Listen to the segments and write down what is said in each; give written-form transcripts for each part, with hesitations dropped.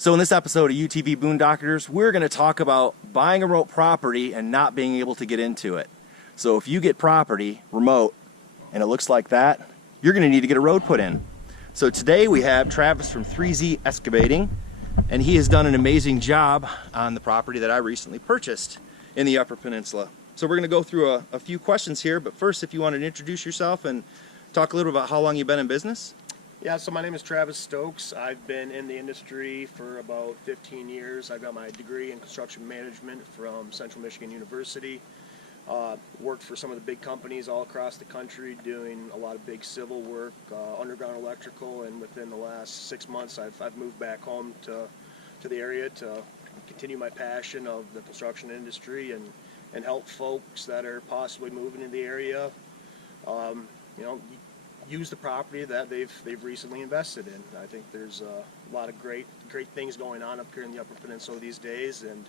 So in this episode of UTV Boondockers, we're going to talk about buying a remote property and not being able to get into it. So if you get property remote and it looks like that, you're going to need to get a road put in. So today we have Travis from 3Z Excavating, and he has done an amazing job on the property that I recently purchased in the Upper Peninsula. So we're going to go through a few questions here, but first, if you want to introduce yourself and talk a little about how long you've been in business. Yeah, so my name is Travis Stokes. I've been in the industry for about 15 years. I got my degree in construction management from Central Michigan University. Worked for some of the big companies all across the country doing a lot of big civil work, underground electrical, and within the last 6 months I've moved back home to the area to continue my passion of the construction industry and help folks that are possibly moving in the area, use the property that they've recently invested in. I think there's a lot of great things going on up here in the Upper Peninsula these days, and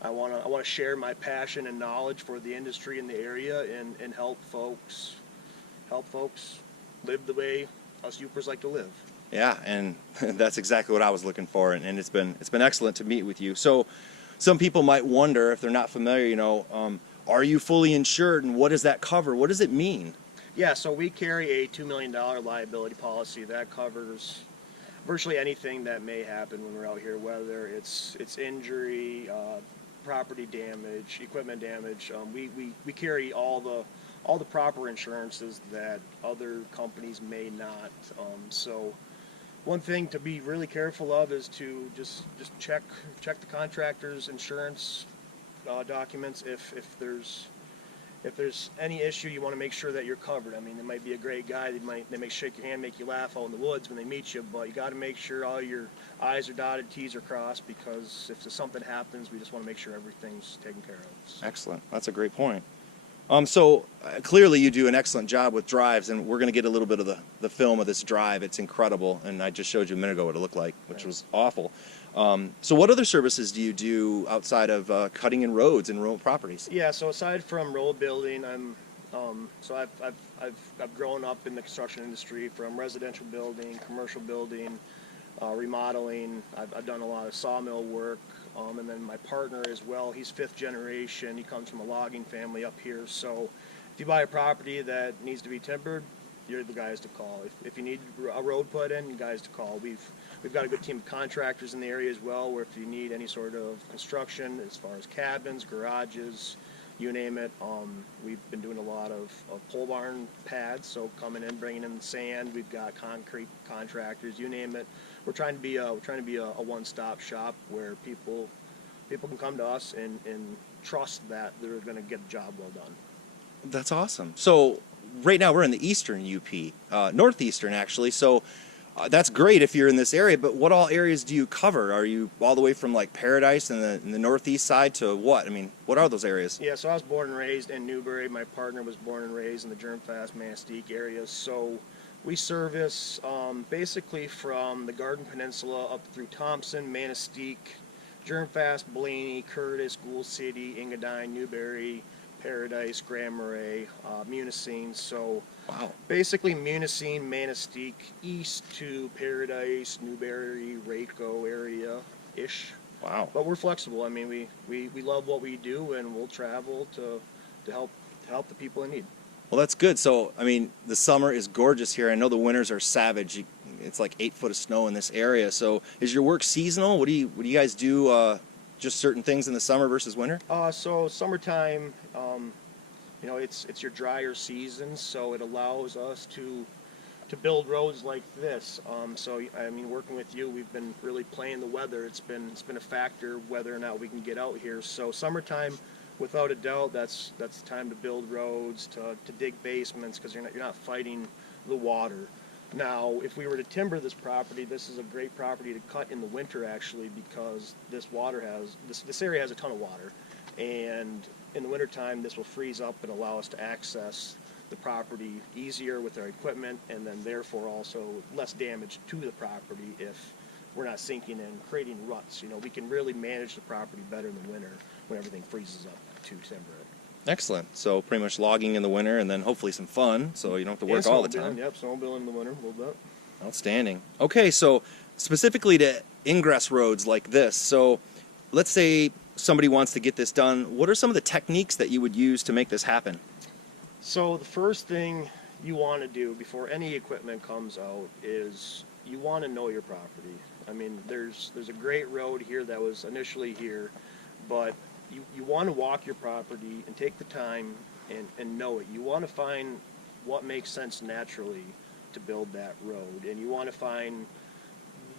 I want to share my passion and knowledge for the industry in the area and help folks live the way us Upers like to live. Yeah, and that's exactly what I was looking for, and it's been excellent to meet with you. So some people might wonder, if they're not familiar, are you fully insured, and what does that cover? What does it mean? Yeah, so we carry a $2 million liability policy that covers virtually anything that may happen when we're out here, whether it's injury, property damage, equipment damage. We carry all the proper insurances that other companies may not. So one thing to be really careful of is to just check the contractor's insurance documents. If there's any issue, you want to make sure that you're covered. I mean, it might be a great guy. They may shake your hand, make you laugh out in the woods when they meet you, but you got to make sure all your I's are dotted, T's are crossed, because if something happens, we just want to make sure everything's taken care of. So. Excellent. That's a great point. So clearly you do an excellent job with drives, and we're going to get a little bit of the film of this drive. It's incredible, and I just showed you a minute ago what it looked like, which was awful. So what other services do you do outside of cutting in roads and rural properties? Yeah, so aside from road building, I've grown up in the construction industry, from residential building, commercial building, remodeling. I've done a lot of sawmill work, and then my partner as well, he's 5th generation. He comes from a logging family up here. So if you buy a property that needs to be timbered, you're the guys to call. If you need a road put in, you guys to call. We've got a good team of contractors in the area as well, where if you need any sort of construction as far as cabins, garages, you name it. We've been doing a lot of pole barn pads, so coming in, bringing in sand. We've got concrete contractors, you name it. We're trying to be a one-stop shop where people can come to us and trust that they're going to get the job well done. That's awesome. So right now we're in the eastern UP, northeastern actually. So that's great if you're in this area, but what all areas do you cover? Are you all the way from like Paradise in the northeast side to what? I mean, what are those areas? Yeah, so I was born and raised in Newberry. My partner was born and raised in the Germfast, Manistee areas. So we service basically from the Garden Peninsula up through Thompson, Manistee, Germfast, Blaney, Curtis, Gould City, Engadine, Newberry, Paradise, Grand Marais, Munising. So wow. Basically Munising, Manistee, east to Paradise, Newberry, Raco area-ish. Wow. But we're flexible. I mean, we love what we do, and we'll travel to help the people in need. Well, that's good. So, I mean, the summer is gorgeous here. I know the winters are savage. It's like 8 foot of snow in this area. So is your work seasonal? What do you guys do? Just certain things in the summer versus winter? So summertime, it's your drier season, so it allows us to build roads like this. So I mean, working with you, we've been really playing the weather. It's been a factor whether or not we can get out here. So summertime, without a doubt, that's the time to build roads, to dig basements, because you're not fighting the water. Now, if we were to timber this property, this is a great property to cut in the winter, actually, because this area has a ton of water, and in the wintertime, this will freeze up and allow us to access the property easier with our equipment, and then therefore also less damage to the property if we're not sinking and creating ruts. We can really manage the property better in the winter when everything freezes up to timber it. Excellent. So pretty much logging in the winter, and then hopefully some fun, so you don't have to work all the time. Yep, snowmobiling in the winter a little bit. Outstanding. Okay, so specifically to ingress roads like this. So let's say somebody wants to get this done. What are some of the techniques that you would use to make this happen? So the first thing you want to do before any equipment comes out is you want to know your property. I mean, there's a great road here that was initially here, but you want to walk your property and take the time and know it. You want to find what makes sense naturally to build that road, and you want to find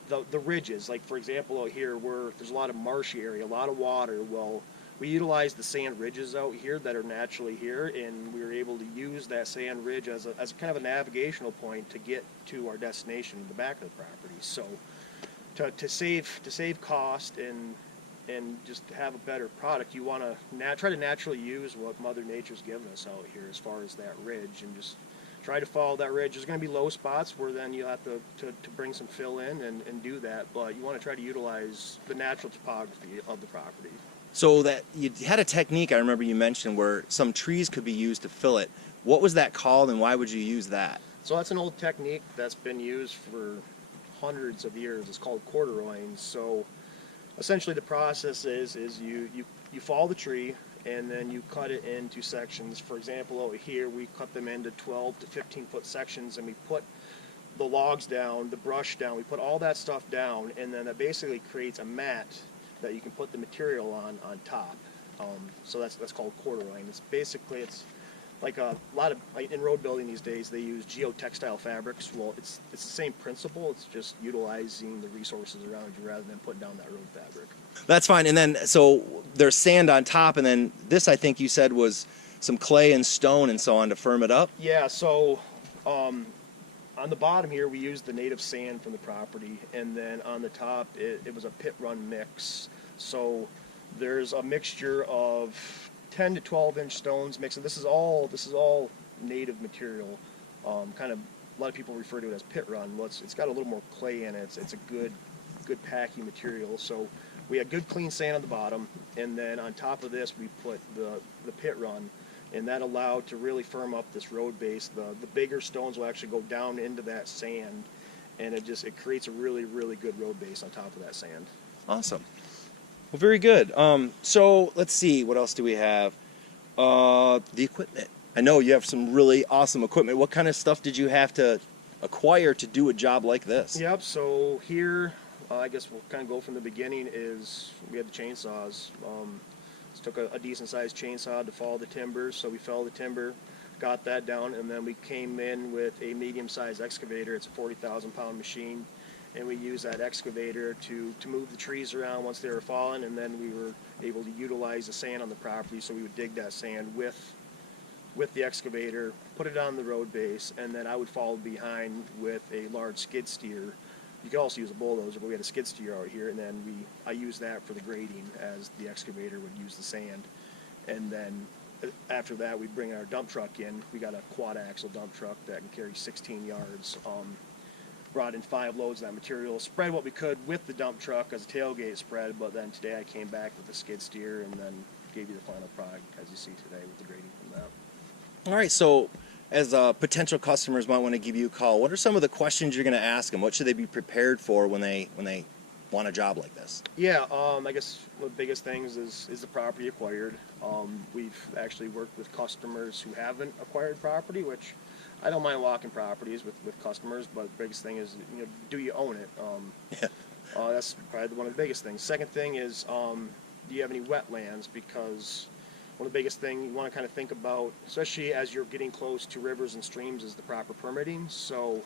the ridges. Like, for example, out here where there's a lot of marshy area, a lot of water, well, we utilize the sand ridges out here that are naturally here, and we were able to use that sand ridge as a kind of a navigational point to get to our destination in the back of the property. So to save cost and just have a better product, you want to try to naturally use what Mother Nature's given us out here as far as that ridge, and just try to follow that ridge. There's going to be low spots where then you have to bring some fill in and do that, but you want to try to utilize the natural topography of the property. So that you had a technique I remember you mentioned where some trees could be used to fill it. What was that called, and why would you use that? So that's an old technique that's been used for hundreds of years. It's called corduroying. So essentially the process is you follow the tree, and then you cut it into sections. For example, over here we cut them into 12 to 15 foot sections, and we put the logs down, the brush down, we put all that stuff down, and then that basically creates a mat that you can put the material on top. So that's called corduroying. It's like a lot of, in road building these days, they use geotextile fabrics. Well, it's the same principle. It's just utilizing the resources around you rather than putting down that road fabric. That's fine. And then, so there's sand on top, and then this, I think you said, was some clay and stone and so on to firm it up? Yeah, so on the bottom here, we used the native sand from the property, and then on the top, it was a pit run mix. So there's a mixture of 10 to 12-inch stones mixed. And this is all native material. Kind of, a lot of people refer to it as pit run. Well, it's got a little more clay in it. It's a good packing material. So we had good clean sand on the bottom, and then on top of this, we put the pit run, and that allowed to really firm up this road base. The bigger stones will actually go down into that sand, and it creates a really, really good road base on top of that sand. Awesome. Well, very good. So let's see, what else do we have? The equipment. I know you have some really awesome equipment. What kind of stuff did you have to acquire to do a job like this? Yep, so here, I guess we'll kind of go from the beginning, is we had the chainsaws. Took a decent sized chainsaw to fall the timber, so we fell the timber, got that down, and then we came in with a medium sized excavator. It's a 40,000 pound machine, and we used that excavator to move the trees around once they were falling, and then we were able to utilize the sand on the property, so we would dig that sand with the excavator, put it on the road base, and then I would follow behind with a large skid steer. You could also use a bulldozer, but we had a skid steer out here, and then I used that for the grading as the excavator would use the sand. And then after that, we'd bring our dump truck in. We got a quad axle dump truck that can carry 16 yards. Brought in 5 loads of that material, spread what we could with the dump truck as a tailgate spread, but then today I came back with the skid steer and then gave you the final product as you see today with the grading from that. All right, so as potential customers might want to give you a call, what are some of the questions you're going to ask them? What should they be prepared for when they want a job like this? Yeah, I guess one of the biggest things is the property acquired. We've actually worked with customers who haven't acquired property, which I don't mind walking properties with customers, but the biggest thing is, do you own it? That's probably one of the biggest things. Second thing is, do you have any wetlands? Because one of the biggest things you want to kind of think about, especially as you're getting close to rivers and streams, is the proper permitting. So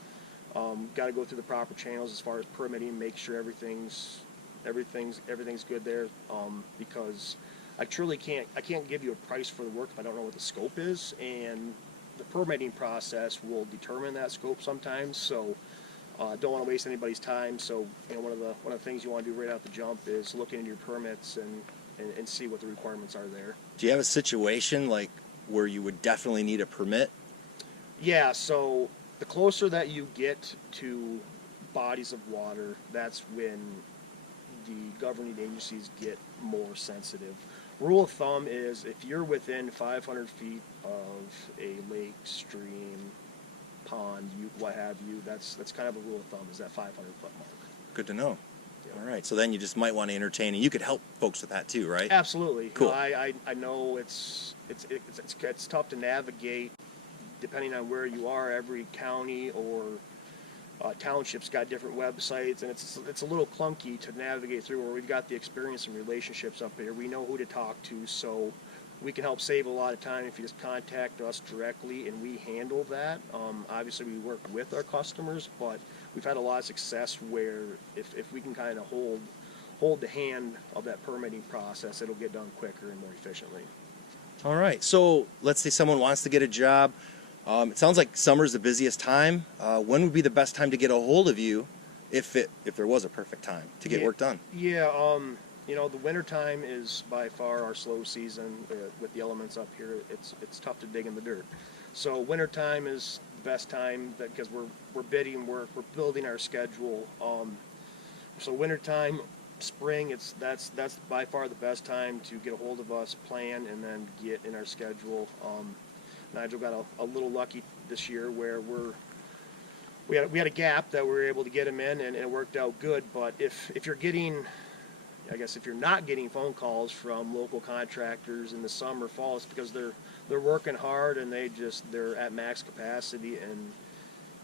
got to go through the proper channels as far as permitting, make sure everything's good there. Because I can't give you a price for the work if I don't know what the scope is, and the permitting process will determine that scope sometimes. So don't want to waste anybody's time. So one of the things you want to do right out the jump is look into your permits and see what the requirements are there. Do you have a situation like where you would definitely need a permit? Yeah, so the closer that you get to bodies of water, that's when the governing agencies get more sensitive. Rule of thumb is if you're within 500 feet of a lake, stream, pond, what have you, that's kind of a rule of thumb, is that 500 foot mark. Good to know. All right, so then you just might want to entertain, and you could help folks with that too, right? Absolutely. Cool. I know it's tough to navigate depending on where you are. Every county or township's got different websites, and it's a little clunky to navigate through. Where we've got the experience and relationships up here, we know who to talk to, so we can help save a lot of time if you just contact us directly, and we handle that. Obviously, we work with our customers, but we've had a lot of success where if we can kind of hold the hand of that permitting process, it'll get done quicker and more efficiently. All right, so let's say someone wants to get a job. It sounds like summer's the busiest time. When would be the best time to get a hold of you if there was a perfect time to get work done? Yeah, you know, the winter time is by far our slow season with the elements up here. It's tough to dig in the dirt. So winter time is the best time because we're bidding work, we're building our schedule. So winter time, spring, that's by far the best time to get a hold of us, plan, and then get in our schedule. Nigel got a little lucky this year where we had a gap that we were able to get him in, and it worked out good. But if you're getting, I guess if you're not getting phone calls from local contractors in the summer, fall, it's because they're working hard and they're at max capacity, and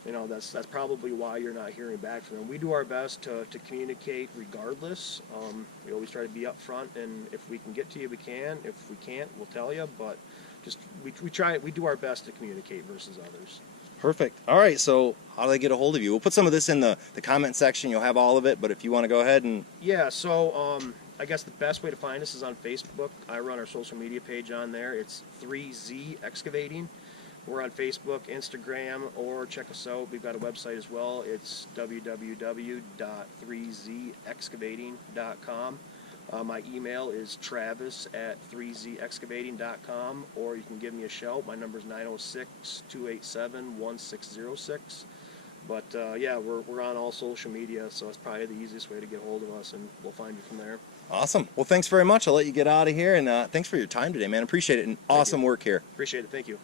you know that's probably why you're not hearing back from them. We do our best to communicate regardless. We always try to be upfront, and if we can get to you, we can. If we can't, we'll tell you. But just we do our best to communicate versus others. Perfect. All right, so how do they get a hold of you? We'll put some of this in the comment section. You'll have all of it, but if you want to go ahead and... Yeah, so I guess the best way to find us is on Facebook. I run our social media page on there. It's 3Z Excavating. We're on Facebook, Instagram, or check us out. We've got a website as well. It's www.3zexcavating.com. My email is travis@3zexcavating.com, or you can give me a shout. My number is 906-287-1606. But yeah, we're on all social media, so it's probably the easiest way to get a hold of us, and we'll find you from there. Awesome. Well, thanks very much. I'll let you get out of here, and thanks for your time today, man. Appreciate it, and awesome work here. Appreciate it. Thank you.